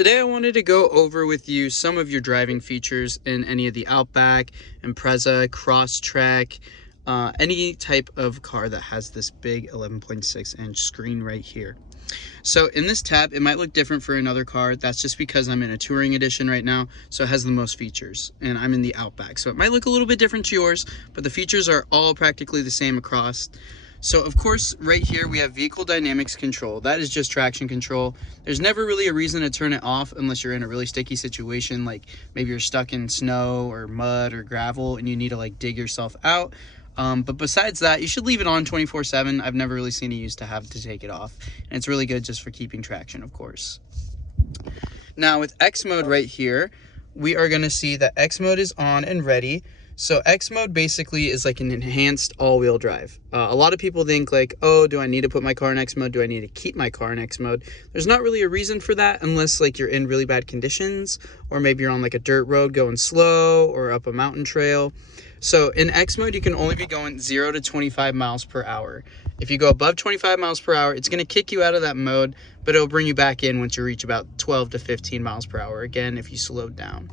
today I wanted to go over with you some of your driving features in any of the Outback, Impreza, Crosstrek, any type of car that has this big 11.6-inch screen right here. So in this tab, it might look different for another car. That's just because I'm in a touring edition right now, so it has the most features, and I'm in the Outback. So it might look a little bit different to yours, but the features are all practically the same across. So of course, right here we have vehicle dynamics control. That is just traction control. There's never really a reason to turn it off unless you're in a really sticky situation, like maybe you're stuck in snow or mud or gravel and you need to like dig yourself out. But besides that, you should leave it on 24/7. I've never really seen it used to have to take it off. And it's really good just for keeping traction, of course. Now with X mode right here, we are going to see that X mode is on and ready. So X mode basically is like an enhanced all-wheel drive. A lot of people think like, oh, do I need to put my car in X mode? Do I need to keep my car in X mode? There's not really a reason for that unless like you're in really bad conditions, or maybe you're on like a dirt road going slow or up a mountain trail. So in X mode, you can only be going 0 to 25 miles per hour. If you go above 25 miles per hour, it's going to kick you out of that mode, but it'll bring you back in once you reach about 12 to 15 miles per hour. Again, if you slow down.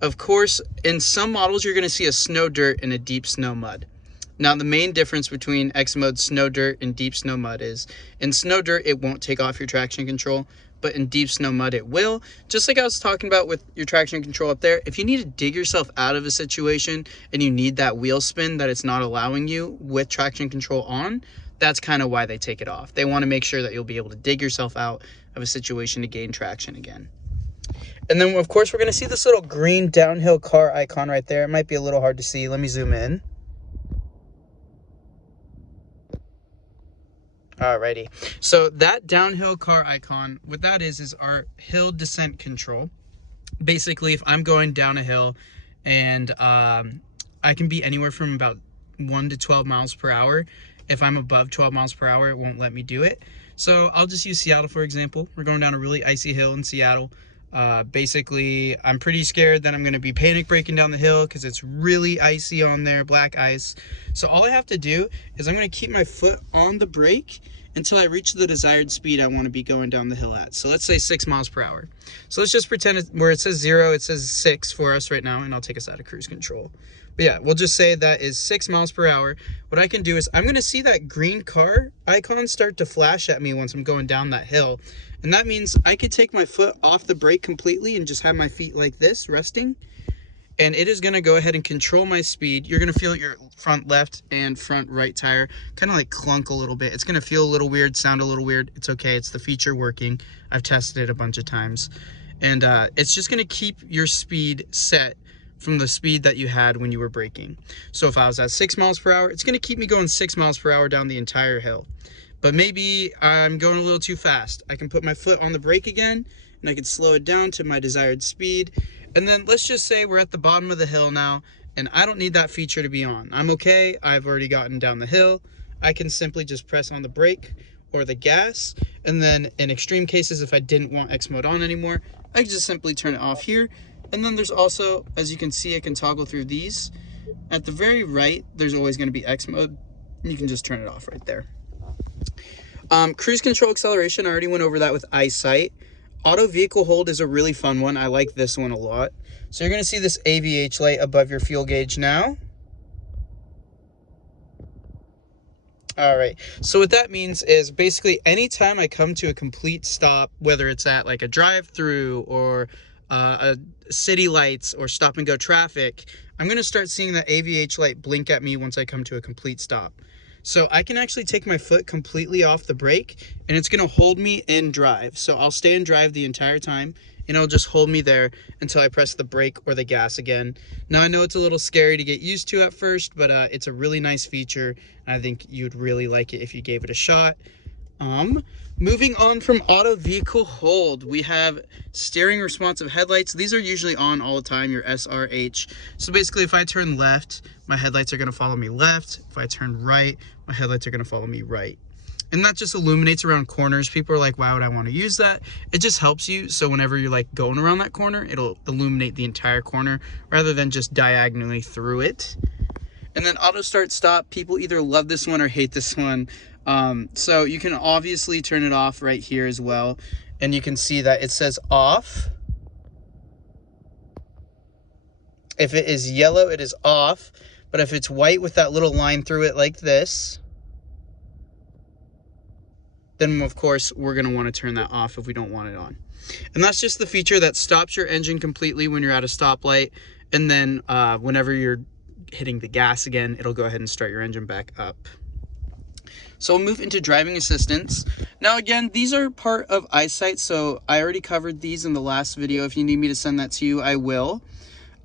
Of course, in some models, you're going to see a snow dirt and a deep snow mud. Now, the main difference between X mode snow dirt and deep snow mud is in snow dirt, it won't take off your traction control, but in deep snow mud, it will. Just like I was talking about with your traction control up there, if you need to dig yourself out of a situation and you need that wheel spin that it's not allowing you with traction control on, that's kind of why they take it off. They want to make sure that you'll be able to dig yourself out of a situation to gain traction again. And then, of course, we're going to see this little green downhill car icon right there. It might be a little hard to see. Let me zoom in. Alrighty. So that downhill car icon, what that is our hill descent control. Basically, if I'm going down a hill and I can be anywhere from about 1 to 12 miles per hour. If I'm above 12 miles per hour, it won't let me do it. So I'll just use Seattle, for example. We're going down a really icy hill in Seattle. Basically, I'm pretty scared that I'm going to be panic braking down the hill because it's really icy on there, black ice. So all I have to do is I'm going to keep my foot on the brake until I reach the desired speed I want to be going down the hill at. So let's say 6 miles per hour. So let's just pretend where it says 0, it says 6 for us right now, and I'll take us out of cruise control. But yeah, we'll just say that is 6 miles per hour. What I can do is I'm going to see that green car icon start to flash at me once I'm going down that hill. And that means I could take my foot off the brake completely and just have my feet like this, resting. And it is going to go ahead and control my speed. You're going to feel your front left and front right tire kind of like clunk a little bit. It's going to feel a little weird, sound a little weird. It's okay. It's the feature working. I've tested it a bunch of times. And it's just going to keep your speed set from the speed that you had when you were braking. So if I was at 6 miles per hour, it's going to keep me going 6 miles per hour down the entire hill. But maybe I'm going a little too fast. I can put my foot on the brake again, and I can slow it down to my desired speed. And then let's just say we're at the bottom of the hill now, and I don't need that feature to be on. I'm okay. I've already gotten down the hill. I can simply just press on the brake or the gas. And then in extreme cases, if I didn't want X mode on anymore, I can just simply turn it off here. And then there's also, as you can see, I can toggle through these. At the very right, there's always going to be X mode, and you can just turn it off right there. Cruise control acceleration, I already went over that with eyesight. Auto vehicle hold is a really fun one. I like this one a lot. So you're going to see this AVH light above your fuel gauge now. All right, so what that means is basically anytime I come to a complete stop, whether it's at like a drive-through or a city lights or stop and go traffic, I'm going to start seeing that AVH light blink at me once I come to a complete stop. So I can actually take my foot completely off the brake and it's going to hold me in drive. So I'll stay in drive the entire time and it'll just hold me there until I press the brake or the gas again. Now I know it's a little scary to get used to at first, but it's a really nice feature. And I think you'd really like it if you gave it a shot. Moving on from auto vehicle hold, we have steering responsive headlights. These are usually on all the time, your SRH. So basically if I turn left, my headlights are going to follow me left. If I turn right, my headlights are going to follow me right. And that just illuminates around corners. People are like, why would I want to use that? It just helps you. So whenever you're like going around that corner, it'll illuminate the entire corner rather than just diagonally through it. And then auto start stop, people either love this one or hate this one. So you can obviously turn it off right here as well. and you can see that it says off. If it is yellow, it is off, but if it's white with that little line through it like this, then of course we're going to want to turn that off if we don't want it on. And that's just the feature that stops your engine completely when you're at a stoplight, and then whenever you're hitting the gas again, it'll go ahead and start your engine back up. So we'll move into driving assistance. Now again, these are part of EyeSight, so I already covered these in the last video. If you need me to send that to you, I will.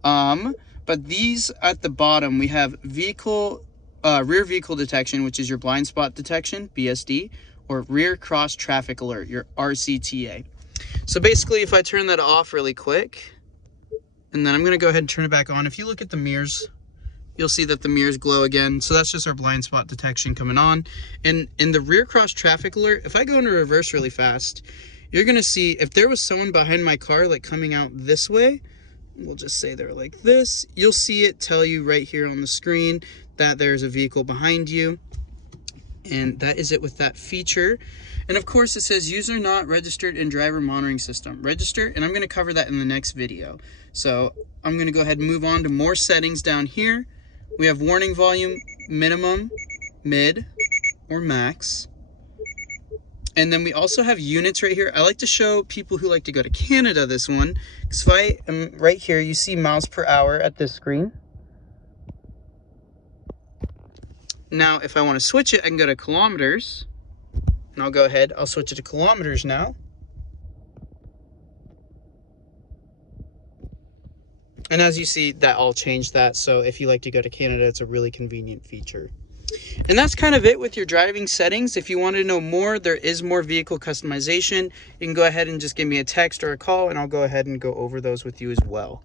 But these at the bottom, we have rear vehicle detection, which is your blind spot detection, BSD, or rear cross traffic alert, your RCTA. So basically, if I turn that off really quick, and then I'm going to go ahead and turn it back on. If you look at the mirrors, you'll see that the mirrors glow again. So that's just our blind spot detection coming on. And in the rear cross traffic alert, if I go into reverse really fast, you're going to see if there was someone behind my car, like coming out this way, we'll just say they're like this, you'll see it tell you right here on the screen that there's a vehicle behind you. And that is it with that feature. And of course it says user not registered in driver monitoring system. Register, and I'm going to cover that in the next video. So I'm going to go ahead and move on to more settings down here. We have warning volume, minimum, mid, or max. And then we also have units right here. I like to show people who like to go to Canada this one, because if I am right here, you see miles per hour at this screen. Now, if I want to switch it, I can go to kilometers, and I'll go ahead, I'll switch it to kilometers now. And as you see, that all changed that. So if you like to go to Canada, it's a really convenient feature. And that's kind of it with your driving settings. If you want to know more, there is more vehicle customization. You can go ahead and just give me a text or a call, and I'll go ahead and go over those with you as well.